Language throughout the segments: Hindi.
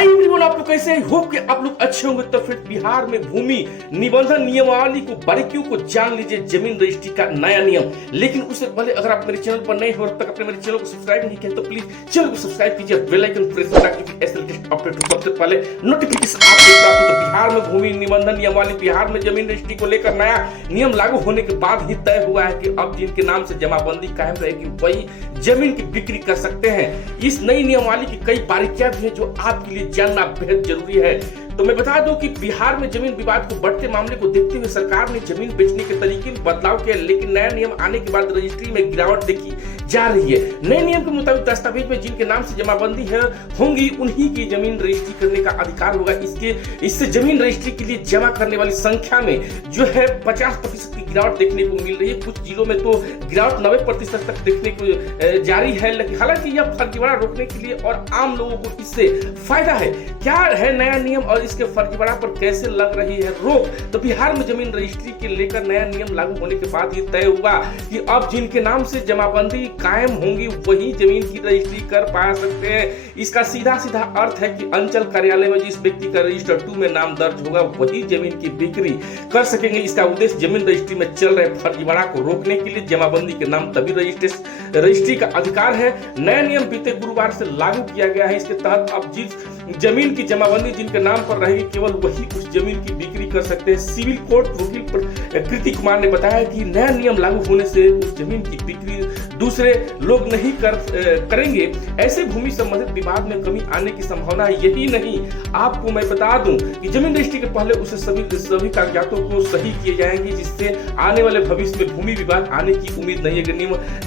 हाय एवरीवन, आप लोग कैसे हैं? होप कि आप लोग अच्छे होंगे। तो फिर बिहार में भूमि निबंधन नियमावली को बारीकियों को जान लीजिए, जमीन रजिस्ट्री का नया नियम। लेकिन उससे पहले अगर आप मेरे चैनल पर नए हो और तक अपने मेरे चैनल को सब्सक्राइब नहीं किया तो प्लीज चैनल को सब्सक्राइब कीजिए, बेल आइकन प्रेस करना, क्योंकि ऐसे लेटेस्ट अपडेट हो सबसे पहले नोटिफिकेशन आपको प्राप्त हो। तो बिहार में भूमि निबंधन नियमावली, बिहार में जमीन रजिस्ट्री को लेकर नया नियम लागू होने के बाद ही तय हुआ है कि अब जिनके नाम से जमाबंदी कायम रहेगी वही जमीन की बिक्री कर सकते हैं। इस नई नियमावली की कई बारीकियां भी हैं जो आपके लिए जानना बेहद जरूरी है। तो मैं बता दूं कि बिहार में जमीन विवाद को बढ़ते मामले को देखते हुए सरकार ने जमीन बेचने के तरीके में बदलाव किया, लेकिन नया नियम आने के बाद रजिस्ट्री में गिरावट देखी जा रही है। नए नियम के मुताबिक दस्तावेज में जिनके नाम से जमाबंदी है होंगी उन्हीं की जमीन रजिस्ट्री करने का अधिकार होगा। इससे जमीन रजिस्ट्री के लिए जमा करने वाली संख्या में जो है 50% की गिरावट देखने को मिल रही है। कुछ जिलों में तो गिरावट 90% तक देखने को जारी है। लेकिन हालांकि यह फर्जीवाड़ा रोकने के लिए और आम लोगों को इससे फायदा है। क्या है नया नियम और इसके फर्जीवाड़ा पर कैसे लग रही है रोक? तो बिहार में जमीन रजिस्ट्री के लेकर नया नियम लागू होने के बाद ये तय हुआ कि अब जिनके नाम से जमाबंदी कायम होंगी वही जमीन की रजिस्ट्री कर पा सकते हैं। इसका सीधा सीधा अर्थ है कि अंचल कार्यालय में जिस व्यक्ति का रजिस्टर 2 में नाम दर्ज होगा वही जमीन की बिक्री कर सकेंगे। इसका उद्देश्य जमीन रजिस्ट्री में चल रहे फर्जीवाड़ा को रोकने के लिए जमाबंदी के नाम तभी रजिस्ट्री का अधिकार है। नया नियम बीते गुरुवार से लागू किया गया है। इसके तहत अब जिस जमीन की जमाबंदी जिनके नाम पर रहेगी केवल वही उस जमीन की बिक्री कर सकते हैं। सिविल कोर्ट वकील कृति कुमार ने बताया कि नया नियम लागू होने से उस जमीन की बिक्री दूसरे लोग नहीं करेंगे। ऐसे भूमि संबंधित विवाद में कमी आने की संभावना है। यही नहीं, आपको मैं बता दूं कि जमीन रजिस्ट्री के पहले उसे सभी कागजातों को सही किए जाएंगे, जिससे आने वाले भविष्य में भूमि विवाद आने की उम्मीद नहीं है।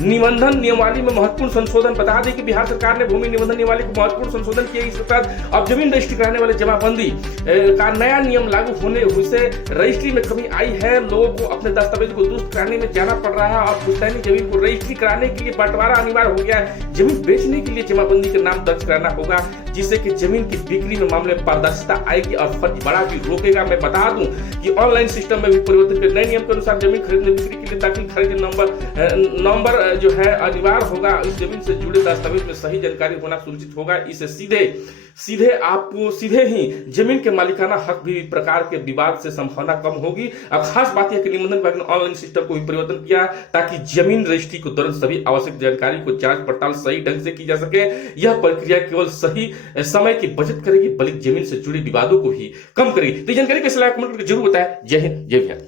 निबंधन नियमावली में महत्वपूर्ण संशोधन, बता दें कि बिहार सरकार ने भूमि निबंधन नियमावली को महत्वपूर्ण संशोधन किया। इसके तहत अब जमीन रजिस्ट्री कराने वाले जमाबंदी का नया नियम लागू होने से रजिस्ट्री में कमी आई है। लोगों को अपने दस्तावेज को दुरुस्त कराने में जाना पड़ रहा है और पुश्तैनी जमीन को रजिस्ट्री कराने के लिए बंटवारा अनिवार्य हो गया है। जमीन बेचने के लिए जमाबंदी का नाम दर्ज कराना होगा, जिससे कि जमीन की बिक्री में मामले में पारदर्शिता आएगी और फर्जीवाड़ा भी रोकेगा। मैं बता दूं कि ऑनलाइन सिस्टम में भी परिवर्तन कर नए नियम के अनुसार जमीन खरीदने बिक्री के लिए दाखिल खरीद नंबर जो है अनिवार्य होगा। इस जमीन से जुड़े दस्तावेज में सही जानकारी होना सुनिश्चित होगा। इससे सीधे आपको सीधे ही जमीन के मालिकाना हक भी प्रकार के विवाद से संभावना कम होगी। अब खास बात यह कि निबंधन विभाग ने ऑनलाइन सिस्टम को भी परिवर्तन किया ताकि जमीन रजिस्ट्री को दौरान सभी आवश्यक जानकारी को जांच पड़ताल सही ढंग से की जा सके। यह प्रक्रिया केवल सही समय की बचत करेगी बल्कि जमीन से जुड़े विवादों को भी कम करेगी। तो जानकारी कैसे लगा कमेंट करके जरूर बताएं। जय हिंद, जय बिहार।